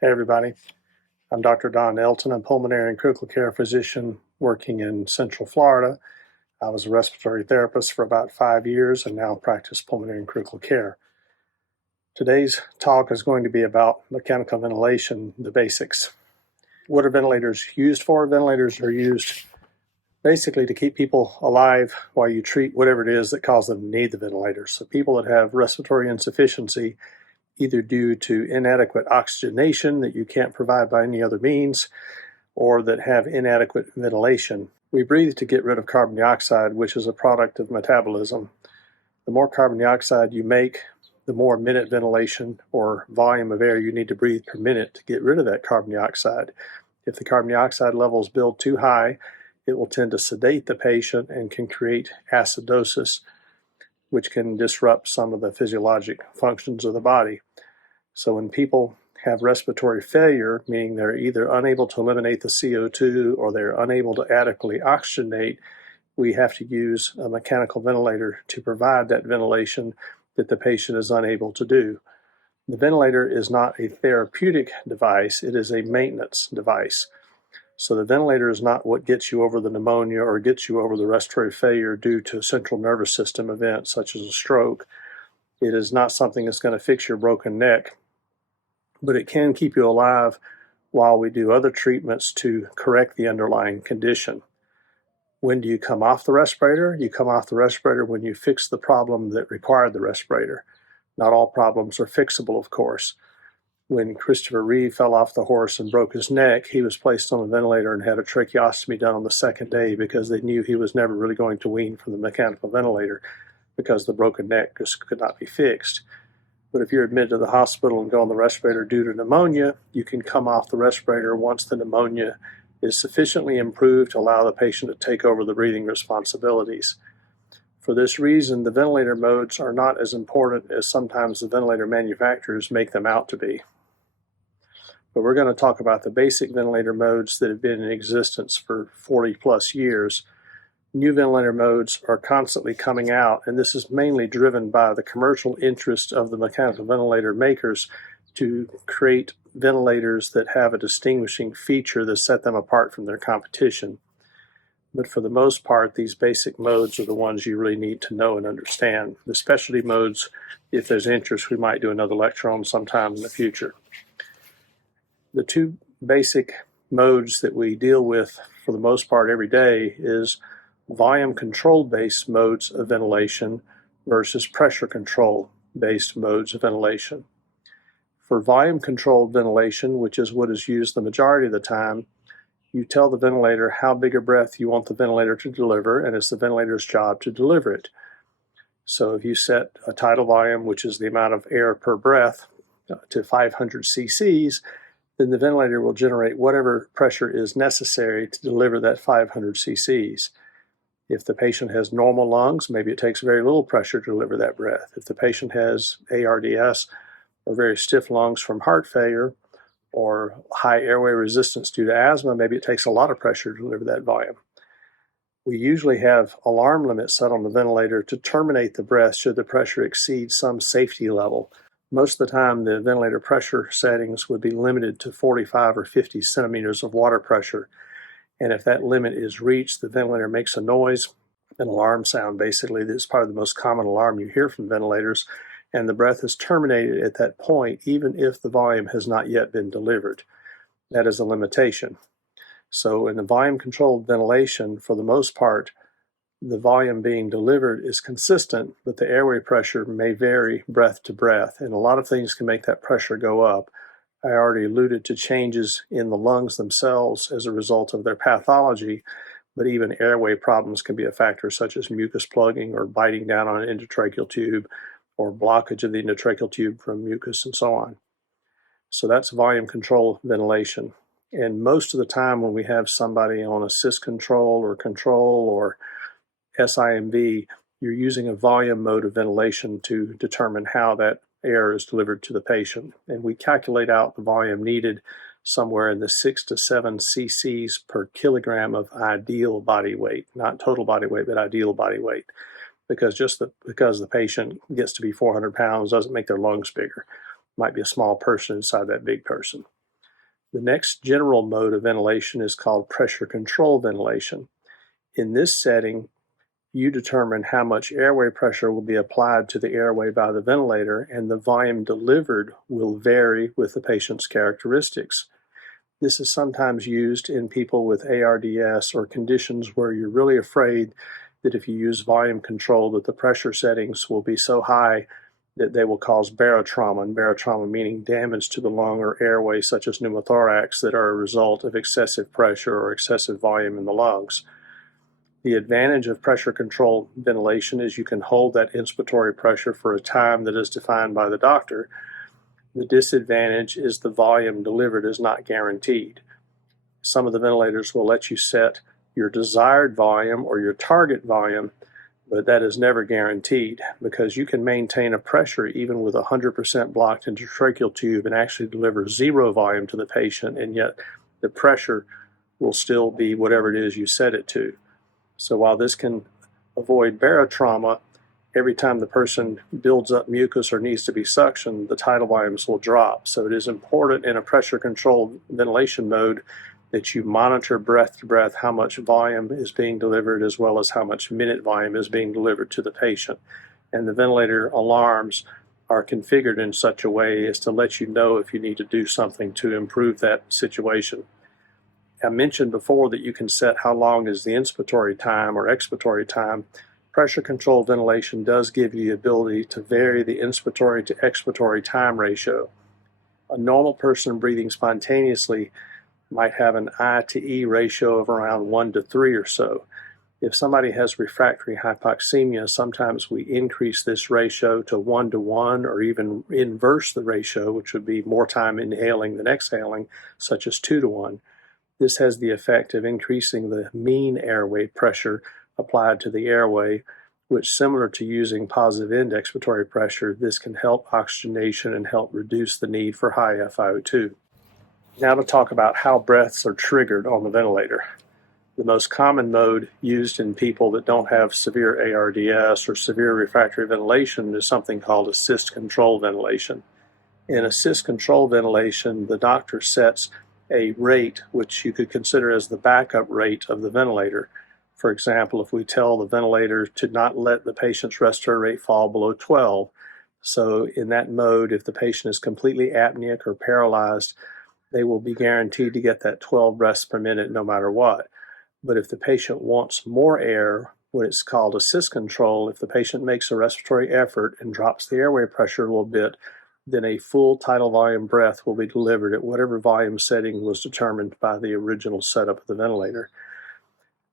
Hey everybody, I'm Dr. Don Elton, a pulmonary and critical care physician working in Central Florida. I was a respiratory therapist for about 5 years and now practice pulmonary and critical care. Today's talk is going to be about mechanical ventilation, the basics. What are ventilators used for? Ventilators are used basically to keep people alive while you treat whatever it is that causes them to need the ventilator. So people that have respiratory insufficiency, either due to inadequate oxygenation that you can't provide by any other means, or that have inadequate ventilation. We breathe to get rid of carbon dioxide, which is a product of metabolism. The more carbon dioxide you make, the more minute ventilation or volume of air you need to breathe per minute to get rid of that carbon dioxide. If the carbon dioxide levels build too high, it will tend to sedate the patient and can create acidosis, which can disrupt some of the physiologic functions of the body. So when people have respiratory failure, meaning they're either unable to eliminate the CO2 or they're unable to adequately oxygenate, we have to use a mechanical ventilator to provide that ventilation that the patient is unable to do. The ventilator is not a therapeutic device, it is a maintenance device. So the ventilator is not what gets you over the pneumonia or gets you over the respiratory failure due to a central nervous system event such as a stroke. It is not something that's going to fix your broken neck, but it can keep you alive while we do other treatments to correct the underlying condition. When do you come off the respirator? You come off the respirator when you fix the problem that required the respirator. Not all problems are fixable, of course. When Christopher Reeve fell off the horse and broke his neck, he was placed on a ventilator and had a tracheostomy done on the second day because they knew he was never really going to wean from the mechanical ventilator because the broken neck just could not be fixed. But if you're admitted to the hospital and go on the respirator due to pneumonia, you can come off the respirator once the pneumonia is sufficiently improved to allow the patient to take over the breathing responsibilities. For this reason, the ventilator modes are not as important as sometimes the ventilator manufacturers make them out to be. But we're going to talk about the basic ventilator modes that have been in existence for 40 plus years. New ventilator modes are constantly coming out, and this is mainly driven by the commercial interest of the mechanical ventilator makers to create ventilators that have a distinguishing feature that set them apart from their competition. But for the most part, these basic modes are the ones you really need to know and understand. The specialty modes, if there's interest, we might do another lecture on sometime in the future. The two basic modes that we deal with for the most part every day is volume control based modes of ventilation versus pressure control based modes of ventilation. For volume controlled ventilation, which is what is used the majority of the time, you tell the ventilator how big a breath you want the ventilator to deliver, and it's the ventilator's job to deliver it. So if you set a tidal volume, which is the amount of air per breath, to 500 cc's, then the ventilator will generate whatever pressure is necessary to deliver that 500 cc's. If the patient has normal lungs, maybe it takes very little pressure to deliver that breath. If the patient has ARDS or very stiff lungs from heart failure or high airway resistance due to asthma, maybe it takes a lot of pressure to deliver that volume. We usually have alarm limits set on the ventilator to terminate the breath should the pressure exceed some safety level. Most of the time, the ventilator pressure settings would be limited to 45 or 50 centimeters of water pressure. And if that limit is reached, the ventilator makes a noise, an alarm sound basically. That's probably the most common alarm you hear from ventilators. And the breath is terminated at that point, even if the volume has not yet been delivered. That is a limitation. So in the volume-controlled ventilation, for the most part, the volume being delivered is consistent, but the airway pressure may vary breath to breath, and a lot of things can make that pressure go up. I already alluded to changes in the lungs themselves as a result of their pathology, but even airway problems can be a factor, such as mucus plugging or biting down on an endotracheal tube or blockage of the endotracheal tube from mucus and so on. So that's volume control ventilation. And most of the time when we have somebody on a sys control or SIMV, you're using a volume mode of ventilation to determine how that air is delivered to the patient. And we calculate out the volume needed somewhere in the 6 to 7 cc's per kilogram of ideal body weight, not total body weight, but ideal body weight. Because because the patient gets to be 400 pounds doesn't make their lungs bigger. Might be a small person inside that big person. The next general mode of ventilation is called pressure control ventilation. In this setting, you determine how much airway pressure will be applied to the airway by the ventilator, and the volume delivered will vary with the patient's characteristics. This is sometimes used in people with ARDS or conditions where you're really afraid that if you use volume control that the pressure settings will be so high that they will cause barotrauma, and barotrauma meaning damage to the lung or airway such as pneumothorax that are a result of excessive pressure or excessive volume in the lungs. The advantage of pressure control ventilation is you can hold that inspiratory pressure for a time that is defined by the doctor. The disadvantage is the volume delivered is not guaranteed. Some of the ventilators will let you set your desired volume or your target volume, but that is never guaranteed because you can maintain a pressure even with 100% blocked endotracheal tube and actually deliver zero volume to the patient, and yet the pressure will still be whatever it is you set it to. So while this can avoid barotrauma, every time the person builds up mucus or needs to be suctioned, the tidal volumes will drop. So it is important in a pressure controlled ventilation mode that you monitor breath to breath how much volume is being delivered as well as how much minute volume is being delivered to the patient. And the ventilator alarms are configured in such a way as to let you know if you need to do something to improve that situation. I mentioned before that you can set how long is the inspiratory time or expiratory time. Pressure controlled ventilation does give you the ability to vary the inspiratory to expiratory time ratio. A normal person breathing spontaneously might have an I to E ratio of around 1 to 3 or so. If somebody has refractory hypoxemia, sometimes we increase this ratio to 1 to 1 or even inverse the ratio, which would be more time inhaling than exhaling, such as 2 to 1. This has the effect of increasing the mean airway pressure applied to the airway, which, similar to using positive end expiratory pressure, this can help oxygenation and help reduce the need for high FiO2. Now to talk about how breaths are triggered on the ventilator. The most common mode used in people that don't have severe ARDS or severe refractory ventilation is something called assist control ventilation. In assist control ventilation, the doctor sets a rate which you could consider as the backup rate of the ventilator. For example, if we tell the ventilator to not let the patient's respiratory rate fall below 12, so in that mode, if the patient is completely apneic or paralyzed, they will be guaranteed to get that 12 breaths per minute no matter what. But if the patient wants more air, when it's called assist control, if the patient makes a respiratory effort and drops the airway pressure a little bit, then a full tidal volume breath will be delivered at whatever volume setting was determined by the original setup of the ventilator.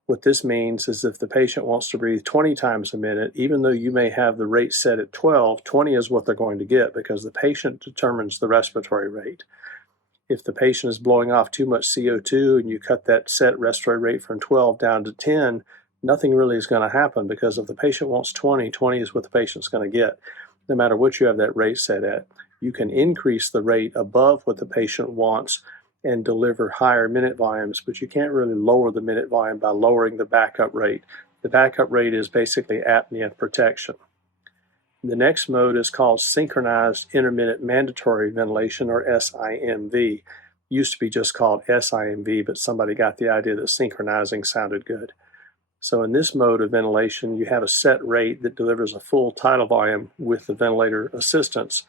What this means is if the patient wants to breathe 20 times a minute, even though you may have the rate set at 12, 20 is what they're going to get because the patient determines the respiratory rate. If the patient is blowing off too much CO2 and you cut that set respiratory rate from 12 down to 10, nothing really is going to happen because if the patient wants 20, 20 is what the patient's going to get, no matter what you have that rate set at. You can increase the rate above what the patient wants and deliver higher minute volumes, but you can't really lower the minute volume by lowering the backup rate. The backup rate is basically apnea protection. The next mode is called synchronized intermittent mandatory ventilation, or SIMV. Used to be just called SIMV, but somebody got the idea that synchronizing sounded good. So in this mode of ventilation, you have a set rate that delivers a full tidal volume with the ventilator assistance.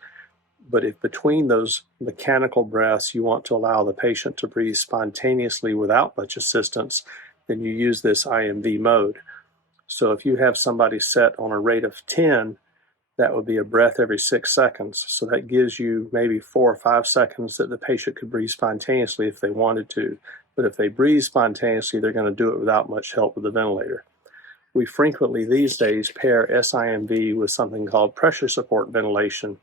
But if between those mechanical breaths you want to allow the patient to breathe spontaneously without much assistance, then you use this IMV mode. So if you have somebody set on a rate of 10, that would be a breath every 6 seconds. So that gives you maybe 4 or 5 seconds that the patient could breathe spontaneously if they wanted to. But if they breathe spontaneously, they're going to do it without much help with the ventilator. We frequently these days pair SIMV with something called pressure support ventilation,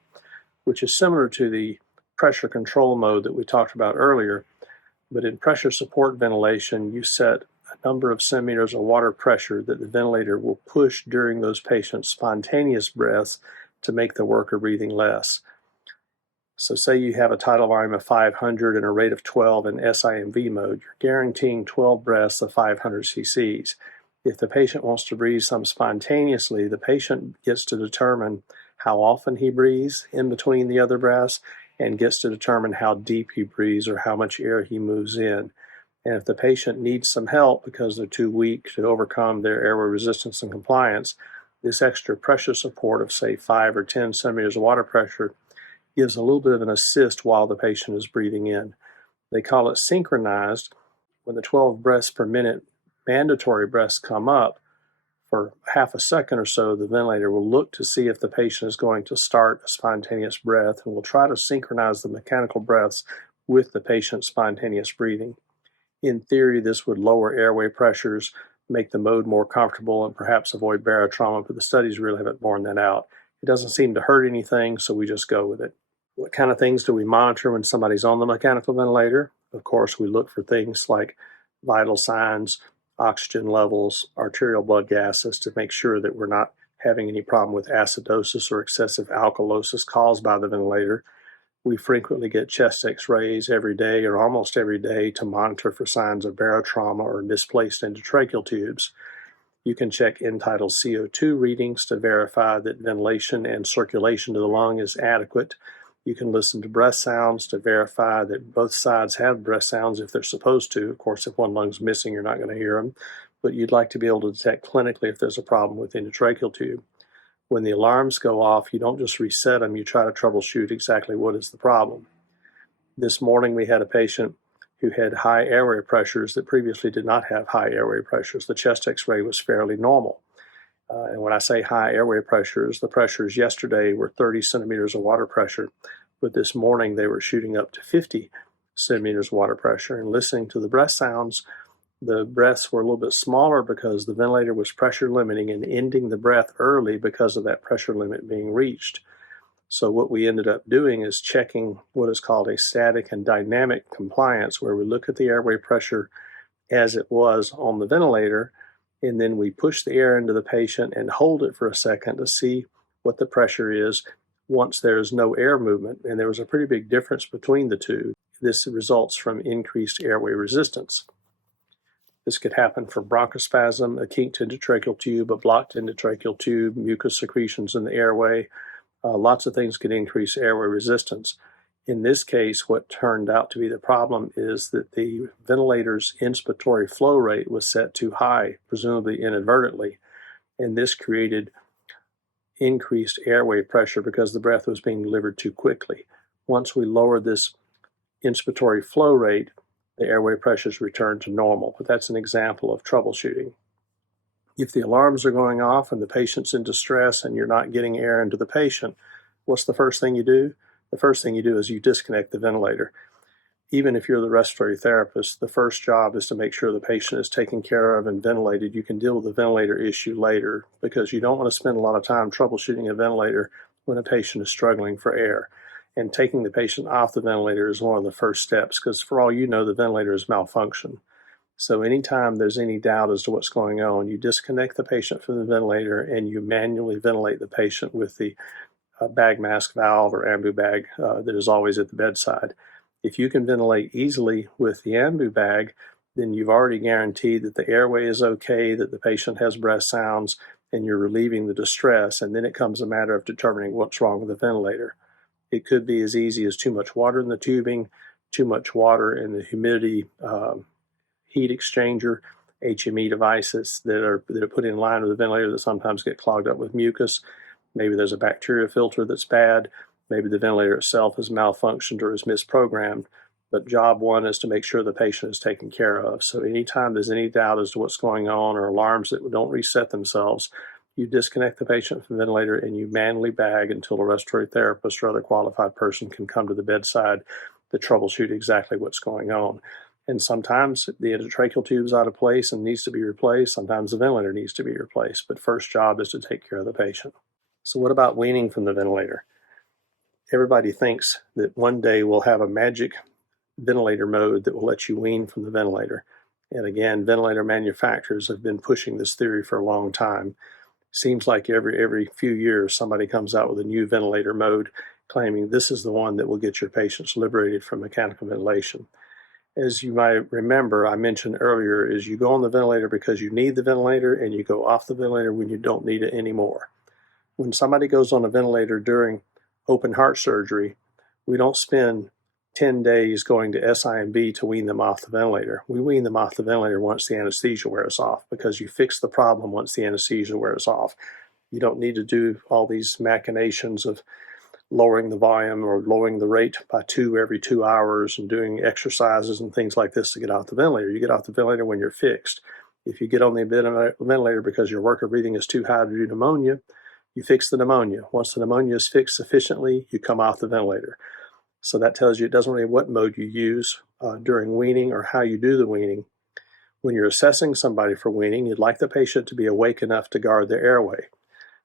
which is similar to the pressure control mode that we talked about earlier. But in pressure support ventilation, you set a number of centimeters of water pressure that the ventilator will push during those patients' spontaneous breaths to make the worker breathing less. So say you have a tidal volume of 500 and a rate of 12 in SIMV mode, you're guaranteeing 12 breaths of 500 cc's. If the patient wants to breathe some spontaneously, the patient gets to determine how often he breathes in between the other breaths and gets to determine how deep he breathes or how much air he moves in. And if the patient needs some help because they're too weak to overcome their airway resistance and compliance, this extra pressure support of, say, 5 or 10 centimeters of water pressure gives a little bit of an assist while the patient is breathing in. They call it synchronized. When the 12 breaths per minute mandatory breaths come up, for half a second or so, the ventilator will look to see if the patient is going to start a spontaneous breath, and will try to synchronize the mechanical breaths with the patient's spontaneous breathing. In theory, this would lower airway pressures, make the mode more comfortable, and perhaps avoid barotrauma, but the studies really haven't borne that out. It doesn't seem to hurt anything, so we just go with it. What kind of things do we monitor when somebody's on the mechanical ventilator? Of course, we look for things like vital signs, oxygen levels, arterial blood gases, to make sure that we're not having any problem with acidosis or excessive alkalosis caused by the ventilator. We frequently get chest x-rays every day or almost every day to monitor for signs of barotrauma or misplaced endotracheal tubes. You can check end-tidal CO2 readings to verify that ventilation and circulation to the lung is adequate. You can listen to breath sounds to verify that both sides have breath sounds if they're supposed to. Of course, if one lung's missing, you're not going to hear them. But you'd like to be able to detect clinically if there's a problem with the endotracheal tube. When the alarms go off, you don't just reset them, you try to troubleshoot exactly what is the problem. This morning we had a patient who had high airway pressures that previously did not have high airway pressures. The chest x-ray was fairly normal. And when I say high airway pressures, the pressures yesterday were 30 centimeters of water pressure, but this morning they were shooting up to 50 centimeters of water pressure. And listening to the breath sounds, the breaths were a little bit smaller because the ventilator was pressure limiting and ending the breath early because of that pressure limit being reached. So what we ended up doing is checking what is called a static and dynamic compliance, where we look at the airway pressure as it was on the ventilator, and then we push the air into the patient and hold it for a second to see what the pressure is once there's no air movement. And there was a pretty big difference between the two. This results from increased airway resistance. This could happen from bronchospasm, a kinked endotracheal tube, a blocked endotracheal tube, mucus secretions in the airway. Lots of things could increase airway resistance. In this case, what turned out to be the problem is that the ventilator's inspiratory flow rate was set too high, presumably inadvertently, and this created increased airway pressure because the breath was being delivered too quickly. Once we lowered this inspiratory flow rate, the airway pressures returned to normal, but that's an example of troubleshooting. If the alarms are going off and the patient's in distress and you're not getting air into the patient, what's the first thing you do? The first thing you do is you disconnect the ventilator. Even if you're the respiratory therapist, the first job is to make sure the patient is taken care of and ventilated. You can deal with the ventilator issue later, because you don't want to spend a lot of time troubleshooting a ventilator when a patient is struggling for air. And taking the patient off the ventilator is one of the first steps, because for all you know, the ventilator is malfunctioned. So anytime there's any doubt as to what's going on, you disconnect the patient from the ventilator and you manually ventilate the patient with the bag mask valve or ambu bag that is always at the bedside. If you can ventilate easily with the ambu bag, then you've already guaranteed that the airway is okay, that the patient has breath sounds, and you're relieving the distress. And then it comes a matter of determining what's wrong with the ventilator. It could be as easy as too much water in the tubing, too much water in the humidity heat exchanger, HME devices that are put in line with the ventilator that sometimes get clogged up with mucus. Maybe there's a bacteria filter that's bad. Maybe the ventilator itself has malfunctioned or is misprogrammed. But job one is to make sure the patient is taken care of. So anytime there's any doubt as to what's going on or alarms that don't reset themselves, you disconnect the patient from the ventilator and you manually bag until a respiratory therapist or other qualified person can come to the bedside to troubleshoot exactly what's going on. And sometimes the endotracheal tube is out of place and needs to be replaced. Sometimes the ventilator needs to be replaced. But first job is to take care of the patient. So what about weaning from the ventilator? Everybody thinks that one day we'll have a magic ventilator mode that will let you wean from the ventilator. And again, ventilator manufacturers have been pushing this theory for a long time. Seems like every few years somebody comes out with a new ventilator mode claiming this is the one that will get your patients liberated from mechanical ventilation. As you might remember, I mentioned earlier, is you go on the ventilator because you need the ventilator and you go off the ventilator when you don't need it anymore. When somebody goes on a ventilator during open heart surgery, We don't spend 10 days going to SIMB to wean them off the ventilator. We wean them off the ventilator once the anesthesia wears off, because you fix the problem once the anesthesia wears off. You don't need to do all these machinations of lowering the volume or lowering the rate by 2 every 2 hours and doing exercises and things like this to get off the ventilator. You get off the ventilator when you're fixed. If you get on the ventilator because your work of breathing is too high to do pneumonia, you fix the pneumonia. Once the pneumonia is fixed sufficiently, you come off the ventilator. So that tells you it doesn't really what mode you use during weaning or how you do the weaning. When you're assessing somebody for weaning, you'd like the patient to be awake enough to guard their airway.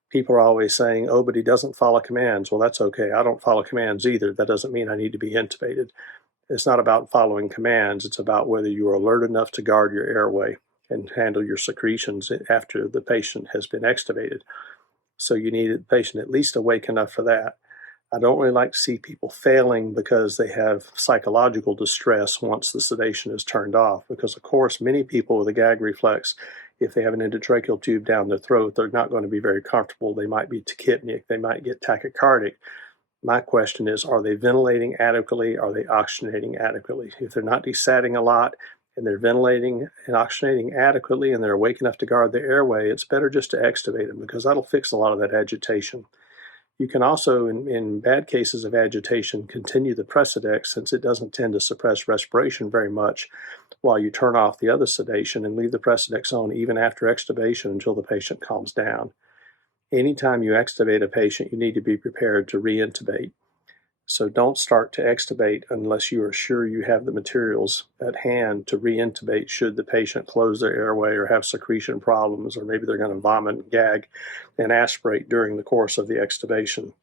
People are always saying, oh, but he doesn't follow commands. Well, that's okay. I don't follow commands either. That doesn't mean I need to be intubated. It's not about following commands. It's about whether you are alert enough to guard your airway and handle your secretions after the patient has been extubated. So you need the patient at least awake enough for that. I don't really like to see people failing because they have psychological distress once the sedation is turned off, because of course many people with a gag reflex, if they have an endotracheal tube down their throat, they're not going to be very comfortable. They might be tachypneic, they might get tachycardic. My question is, are they ventilating adequately? Are they oxygenating adequately? If they're not desatting a lot and they're ventilating and oxygenating adequately and they're awake enough to guard their airway, it's better just to extubate them, because that'll fix a lot of that agitation. You can also, in bad cases of agitation, continue the Precedex, since it doesn't tend to suppress respiration very much, while you turn off the other sedation and leave the Precedex on even after extubation until the patient calms down. Anytime you extubate a patient, you need to be prepared to reintubate. So don't start to extubate unless you are sure you have the materials at hand to reintubate should the patient close their airway or have secretion problems, or maybe they're going to vomit and gag and aspirate during the course of the extubation.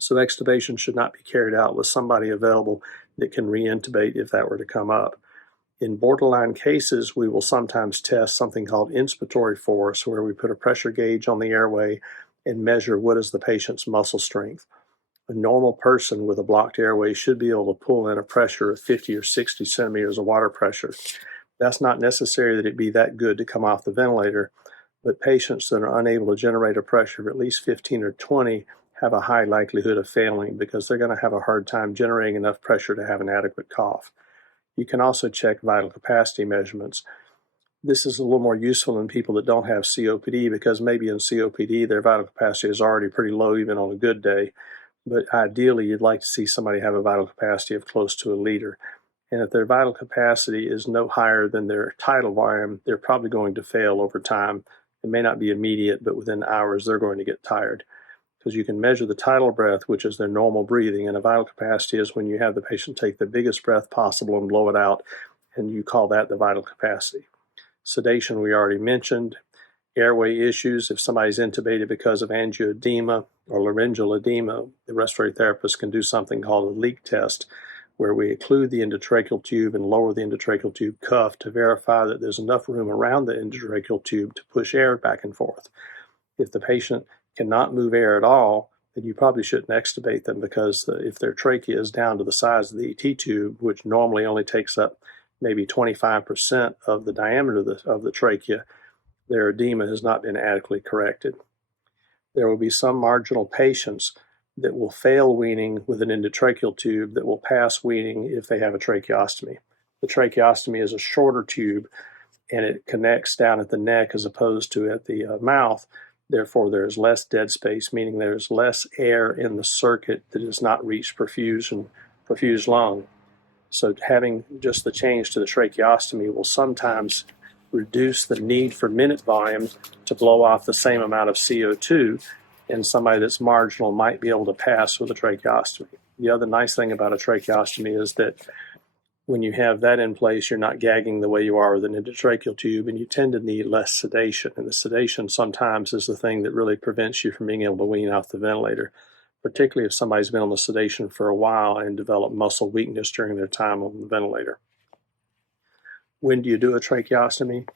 So extubation should not be carried out with somebody available that can reintubate if that were to come up. In borderline cases, we will sometimes test something called inspiratory force, where we put a pressure gauge on the airway and measure what is the patient's muscle strength. A normal person with a blocked airway should be able to pull in a pressure of 50 or 60 centimeters of water pressure. That's not necessary that it be that good to come off the ventilator, but patients that are unable to generate a pressure of at least 15 or 20 have a high likelihood of failing, because they're going to have a hard time generating enough pressure to have an adequate cough. You can also check vital capacity measurements. This is a little more useful in people that don't have COPD, because maybe in COPD their vital capacity is already pretty low even on a good day. But ideally, you'd like to see somebody have a vital capacity of close to a liter. And if their vital capacity is no higher than their tidal volume, they're probably going to fail over time. It may not be immediate, but within hours, they're going to get tired. Because you can measure the tidal breath, which is their normal breathing, and a vital capacity is when you have the patient take the biggest breath possible and blow it out, and you call that the vital capacity. Sedation, we already mentioned. Airway issues, if somebody's intubated because of angioedema or laryngeal edema, the respiratory therapist can do something called a leak test, where we occlude the endotracheal tube and lower the endotracheal tube cuff to verify that there's enough room around the endotracheal tube to push air back and forth. If the patient cannot move air at all, then you probably shouldn't extubate them, because if their trachea is down to the size of the ET tube, which normally only takes up maybe 25% of the diameter of the trachea, their edema has not been adequately corrected. There will be some marginal patients that will fail weaning with an endotracheal tube that will pass weaning if they have a tracheostomy. The tracheostomy is a shorter tube, and it connects down at the neck as opposed to at the mouth. Therefore, there is less dead space, meaning there's less air in the circuit that has not reached perfused lung. So having just the change to the tracheostomy will sometimes reduce the need for minute volume to blow off the same amount of CO2, and somebody that's marginal might be able to pass with a tracheostomy. The other nice thing about a tracheostomy is that when you have that in place, you're not gagging the way you are with an endotracheal tube, and you tend to need less sedation. And the sedation sometimes is the thing that really prevents you from being able to wean off the ventilator, particularly if somebody's been on the sedation for a while and developed muscle weakness during their time on the ventilator. When do you do a tracheostomy?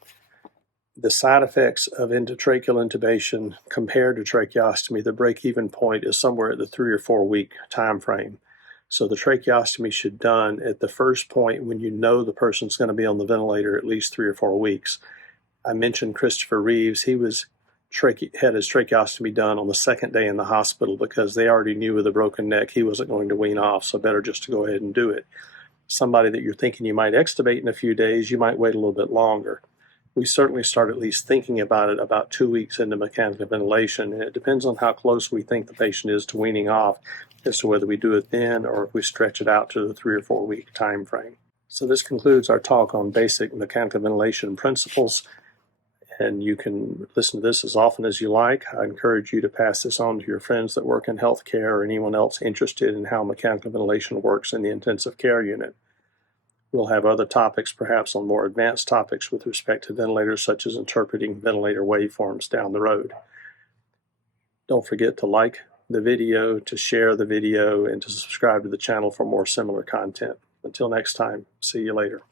The side effects of endotracheal intubation compared to tracheostomy, the break-even point is somewhere at the 3 or 4 week time frame. So the tracheostomy should be done at the first point when you know the person's going to be on the ventilator at least 3 or 4 weeks. I mentioned Christopher Reeves. He was had his tracheostomy done on the second day in the hospital because they already knew with a broken neck he wasn't going to wean off, so better just to go ahead and do it. Somebody that you're thinking you might extubate in a few days, you might wait a little bit longer. We certainly start at least thinking about it about 2 weeks into mechanical ventilation, and it depends on how close we think the patient is to weaning off as to whether we do it then or if we stretch it out to the 3 or 4 week time frame. So this concludes our talk on basic mechanical ventilation principles, and you can listen to this as often as you like. I encourage you to pass this on to your friends that work in healthcare or anyone else interested in how mechanical ventilation works in the intensive care unit. We'll have other topics, perhaps on more advanced topics with respect to ventilators, such as interpreting ventilator waveforms down the road. Don't forget to like the video, to share the video, and to subscribe to the channel for more similar content. Until next time, see you later.